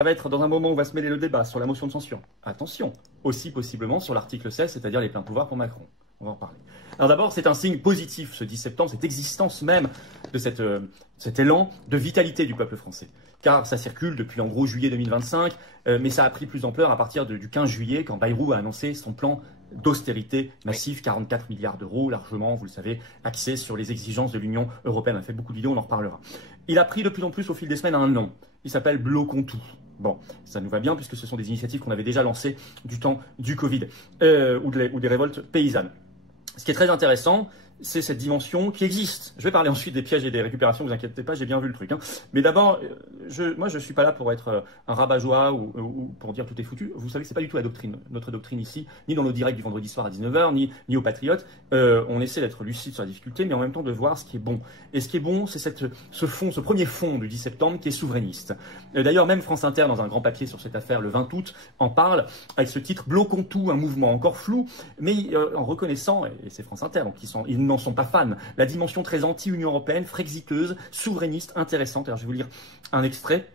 Ça va être dans un moment où va se mêler le débat sur la motion de censure. Attention, aussi possiblement sur l'article 16, c'est-à-dire les pleins pouvoirs pour Macron. On va en parler. Alors d'abord, c'est un signe positif, ce 10 septembre, cette existence même de cet élan de vitalité du peuple français. Car ça circule depuis en gros juillet 2025, mais ça a pris plus d'ampleur à partir du 15 juillet, quand Bayrou a annoncé son plan d'austérité massif, 44 milliards d'euros, largement, vous le savez, axé sur les exigences de l'Union européenne. On a fait beaucoup de vidéos, on en reparlera. Il a pris de plus en plus au fil des semaines un nom. Il s'appelle Bloquons tout. Bon, ça nous va bien puisque ce sont des initiatives qu'on avait déjà lancées du temps du Covid ou des révoltes paysannes. Ce qui est très intéressant, c'est cette dimension qui existe. Je vais parler ensuite des pièges et des récupérations, vous inquiétez pas, j'ai bien vu le truc. Hein. Mais d'abord, moi je ne suis pas là pour être un rabat-joie ou pour dire tout est foutu. Vous savez que ce n'est pas du tout la doctrine. Notre doctrine ici, ni dans nos directs du vendredi soir à 19h, ni aux Patriotes. On essaie d'être lucide sur la difficulté, mais en même temps de voir ce qui est bon. Et ce qui est bon, c'est ce premier fond du 10 septembre qui est souverainiste. D'ailleurs, même France Inter, dans un grand papier sur cette affaire le 20 août, en parle avec ce titre « Bloquons tout, un mouvement encore flou », mais en reconnaissant, et c'est France Inter, donc ils n'en sont pas fans, la dimension très anti-Union européenne, frexiteuse, souverainiste, intéressante. Alors je vais vous lire un extrait.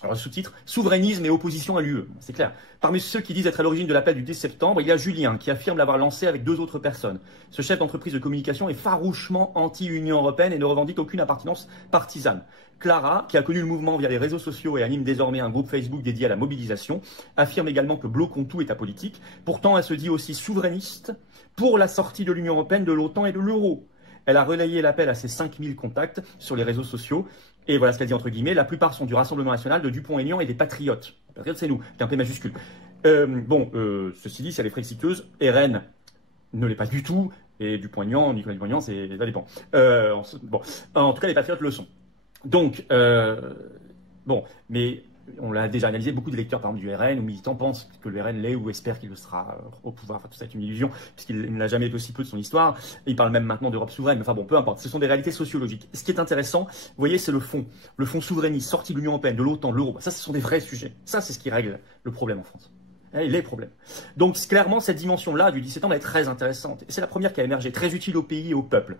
Alors, le sous-titre, souverainisme et opposition à l'UE. C'est clair. Parmi ceux qui disent être à l'origine de l'appel du 10 septembre, il y a Julien, qui affirme l'avoir lancé avec 2 autres personnes. Ce chef d'entreprise de communication est farouchement anti-Union européenne et ne revendique aucune appartenance partisane. Clara, qui a connu le mouvement via les réseaux sociaux et anime désormais un groupe Facebook dédié à la mobilisation, affirme également que Bloquons tout est apolitique. Pourtant, elle se dit aussi souverainiste pour la sortie de l'Union européenne, de l'OTAN et de l'euro. Elle a relayé l'appel à ses 5000 contacts sur les réseaux sociaux. Et voilà ce qu'elle dit entre guillemets. La plupart sont du Rassemblement national, de Dupont-Aignan et des Patriotes. Les Patriotes, c'est nous, avec un P majuscule. Ceci dit, si elle est frexiteuse, RN ne l'est pas du tout. Et Dupont-Aignan, Nicolas Dupont-Aignan, ça dépend. En tout cas, les Patriotes le sont. Donc, mais on l'a déjà analysé, beaucoup de lecteurs, par exemple, du RN ou militants pensent que le RN l'est ou espèrent qu'il le sera au pouvoir. Enfin, tout ça est une illusion, puisqu'il n'a jamais été aussi peu de son histoire. Il parle même maintenant d'Europe souveraine. Enfin bon, peu importe. Ce sont des réalités sociologiques. Ce qui est intéressant, vous voyez, c'est le fond. Le fond souverainiste, sorti de l'Union européenne, de l'OTAN, de l'euro. Ça, ce sont des vrais sujets. Ça, c'est ce qui règle le problème en France. Les problèmes. Donc, clairement, cette dimension-là du 17 septembre est très intéressante. C'est la première qui a émergé, très utile au pays et au peuple.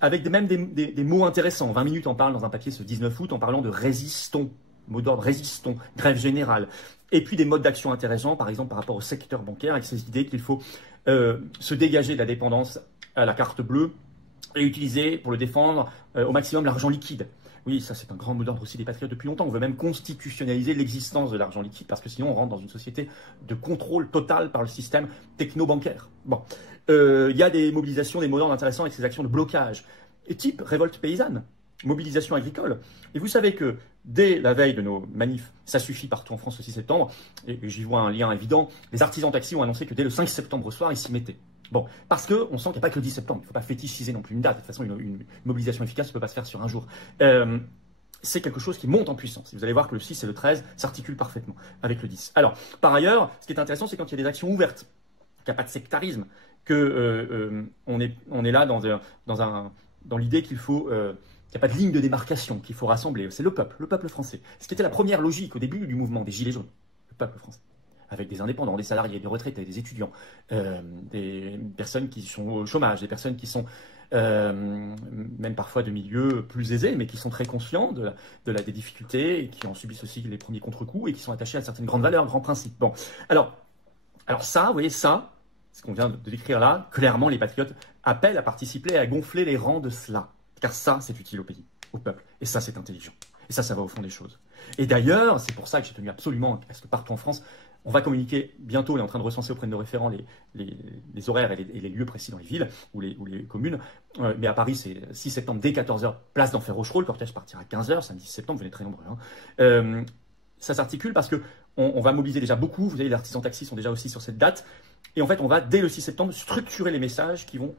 Avec même des mots intéressants. 20 minutes en parle dans un papier ce 19 août en parlant de résistons. Mot d'ordre, résistons, grève générale. Et puis des modes d'action intéressants, par exemple par rapport au secteur bancaire, avec ces idées qu'il faut se dégager de la dépendance à la carte bleue et utiliser pour le défendre au maximum l'argent liquide. Oui, ça c'est un grand mot d'ordre aussi des patriotes depuis longtemps. On veut même constitutionnaliser l'existence de l'argent liquide parce que sinon on rentre dans une société de contrôle total par le système techno-bancaire. Bon, y a des mobilisations, des mots d'ordre intéressants avec ces actions de blocage. Et type révolte paysanne, mobilisation agricole. Et vous savez que dès la veille de nos manifs, ça suffit partout en France le 6 septembre, et j'y vois un lien évident, les artisans taxis ont annoncé que dès le 5 septembre au soir, ils s'y mettaient. Bon, parce qu'on sent qu'il n'y a pas que le 10 septembre, il ne faut pas fétichiser non plus une date, de toute façon une mobilisation efficace ne peut pas se faire sur un jour. C'est quelque chose qui monte en puissance. Vous allez voir que le 6 et le 13 s'articulent parfaitement avec le 10. Alors, par ailleurs, ce qui est intéressant, c'est quand il y a des actions ouvertes, qu'il n'y a pas de sectarisme, qu'on est là dans l'idée qu'il faut... Il n'y a pas de ligne de démarcation qu'il faut rassembler. C'est le peuple français. Ce qui était la première logique au début du mouvement des Gilets jaunes. Le peuple français. Avec des indépendants, des salariés, des retraités, des étudiants, des personnes qui sont au chômage, des personnes qui sont même parfois de milieux plus aisés, mais qui sont très conscients des difficultés et qui en subissent aussi les premiers contre-coups et qui sont attachés à certaines grandes valeurs, grands principes. Bon, alors ça, vous voyez, ça, ce qu'on vient de décrire là, clairement, les patriotes appellent à participer et à gonfler les rangs de cela. Car ça, c'est utile au pays, au peuple. Et ça, c'est intelligent. Et ça va au fond des choses. Et d'ailleurs, c'est pour ça que j'ai tenu absolument à ce que partout en France, on va communiquer bientôt, on est en train de recenser auprès de nos référents les horaires et les lieux précis dans les villes ou les communes. Mais à Paris, c'est 6 septembre dès 14h, place d'Enfer Rochereau. Le cortège partira à 15h, samedi 6 septembre, vous venez très nombreux. Hein. Ça s'articule parce qu'on va mobiliser déjà beaucoup. Vous voyez, les artisans taxis sont déjà aussi sur cette date. Et en fait, on va, dès le 6 septembre, structurer les messages qui vont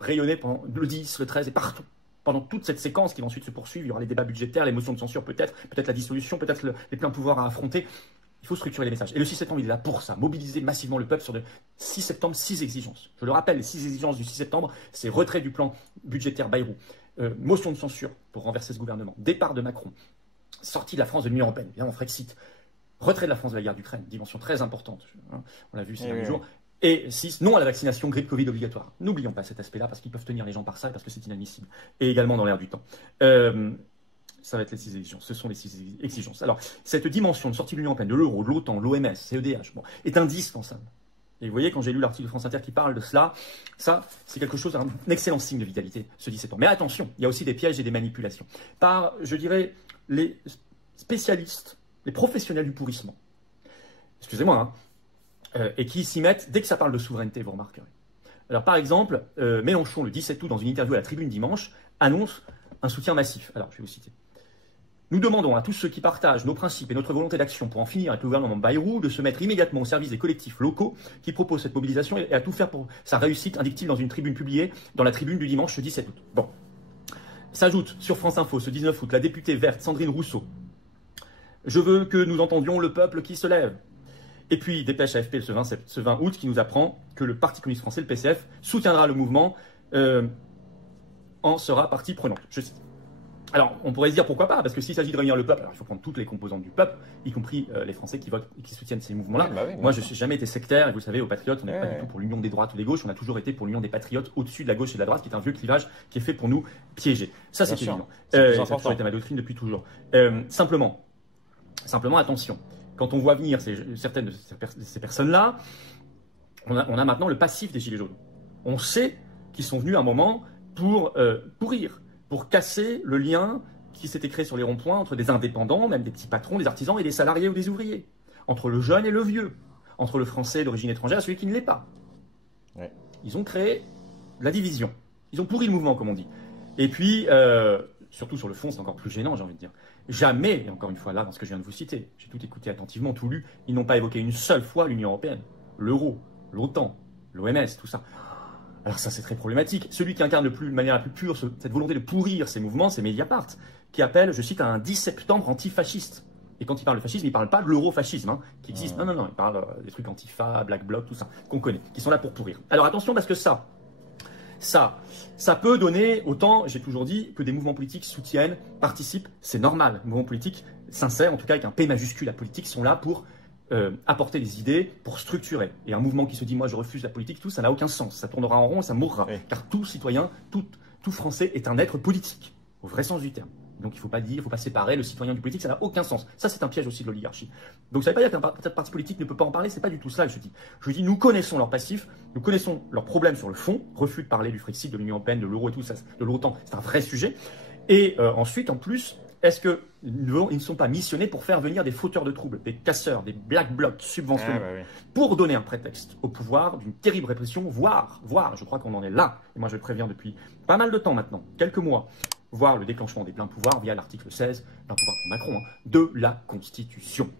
rayonner pendant le 10, le 13 et partout. Pendant toute cette séquence qui va ensuite se poursuivre, il y aura les débats budgétaires, les motions de censure peut-être la dissolution, peut-être les pleins pouvoirs à affronter. Il faut structurer les messages. Et le 6 septembre, il est là pour ça, mobiliser massivement le peuple sur le 6 septembre, 6 exigences. Je le rappelle, les 6 exigences du 6 septembre, c'est retrait du plan budgétaire Bayrou, motion de censure pour renverser ce gouvernement, départ de Macron, sortie de la France de l'Union européenne, évidemment Frexit, retrait de la France de la guerre d'Ukraine, dimension très importante, hein, on l'a vu ces derniers jours. Et 6, non à la vaccination grippe Covid obligatoire. N'oublions pas cet aspect-là parce qu'ils peuvent tenir les gens par ça et parce que c'est inadmissible. Et également dans l'air du temps. Ça va être les 6 exigences. Ce sont les 6 exigences. Alors, cette dimension de sortie de l'Union européenne, de l'euro, de l'OTAN, l'OMS, CEDH, bon, est indispensable. Et vous voyez, quand j'ai lu l'article de France Inter qui parle de cela, ça, c'est quelque chose, un excellent signe de vitalité, ce 17 ans. Mais attention, il y a aussi des pièges et des manipulations. Par, je dirais, les spécialistes, les professionnels du pourrissement. Excusez-moi, hein. Et qui s'y mettent dès que ça parle de souveraineté, vous remarquerez. Alors, par exemple, Mélenchon, le 17 août, dans une interview à la Tribune dimanche, annonce un soutien massif. Alors, je vais vous citer. Nous demandons à tous ceux qui partagent nos principes et notre volonté d'action pour en finir avec le gouvernement Bayrou de se mettre immédiatement au service des collectifs locaux qui proposent cette mobilisation et à tout faire pour sa réussite, indique-t-il dans une tribune publiée dans la Tribune du dimanche 17 août. Bon. S'ajoute sur France Info ce 19 août la députée verte Sandrine Rousseau. Je veux que nous entendions le peuple qui se lève. Et puis, dépêche AFP ce 20 août qui nous apprend que le Parti communiste français, le PCF, soutiendra le mouvement, en sera partie prenante. Je cite. Alors, on pourrait se dire pourquoi pas, parce que s'il s'agit de réunir le peuple, alors il faut prendre toutes les composantes du peuple, y compris les Français qui votent et qui soutiennent ces mouvements-là. Oui, Moi, je n'ai jamais été sectaire, et vous le savez, aux Patriotes, on n'est pas du tout pour l'union des droites ou des gauches, on a toujours été pour l'union des Patriotes au-dessus de la gauche et de la droite, qui est un vieux clivage qui est fait pour nous piéger. Ça, c'est évident. Ça a toujours été ma doctrine depuis toujours. Simplement, attention, quand on voit venir certaines de ces personnes-là, on a maintenant le passif des Gilets jaunes. On sait qu'ils sont venus à un moment pour pourrir, pour casser le lien qui s'était créé sur les ronds-points entre des indépendants, même des petits patrons, des artisans et des salariés ou des ouvriers, entre le jeune et le vieux, entre le français d'origine étrangère et celui qui ne l'est pas. Ouais. Ils ont créé la division. Ils ont pourri le mouvement, comme on dit. Et puis, surtout sur le fond, c'est encore plus gênant, j'ai envie de dire. Jamais, et encore une fois là, dans ce que je viens de vous citer, j'ai tout écouté attentivement, tout lu, ils n'ont pas évoqué une seule fois l'Union européenne, l'euro, l'OTAN, l'OMS, tout ça. Alors ça, c'est très problématique. Celui qui incarne de manière la plus pure cette volonté de pourrir ces mouvements, c'est Mediapart, qui appelle, je cite, à un 10 septembre antifasciste. Et quand il parle de fascisme, il ne parle pas de l'eurofascisme, hein, qui existe. Non, il parle des trucs Antifa, Black Bloc, tout ça, qu'on connaît, qui sont là pour pourrir. Alors attention, parce que ça peut donner autant, j'ai toujours dit, que des mouvements politiques soutiennent, participent, c'est normal. Les mouvements politiques sincères, en tout cas avec un P majuscule, la politique, sont là pour apporter des idées, pour structurer. Et un mouvement qui se dit, moi je refuse la politique, tout ça n'a aucun sens. Ça tournera en rond et ça mourra. Oui. Car tout citoyen, tout Français est un être politique, au vrai sens du terme. Donc il ne faut pas dire, il ne faut pas séparer le citoyen du politique, ça n'a aucun sens. Ça, c'est un piège aussi de l'oligarchie. Donc ça ne veut pas dire qu'un parti politique ne peut pas en parler, c'est pas du tout cela que je dis. Je dis, nous connaissons leurs passifs, nous connaissons leurs problèmes sur le fond, refus de parler du Frexit, de l'Union européenne, de l'euro et tout ça, de l'OTAN, c'est un vrai sujet. Et ensuite, en plus, est-ce qu'ils ne sont pas missionnés pour faire venir des fauteurs de troubles, des casseurs, des black blocs subventionnés, pour donner un prétexte au pouvoir d'une terrible répression, voire, je crois qu'on en est là, et moi je le préviens depuis pas mal de temps maintenant, quelques mois, voire le déclenchement des pleins pouvoirs via l'article 16, plein pouvoir pour Macron, de la Constitution.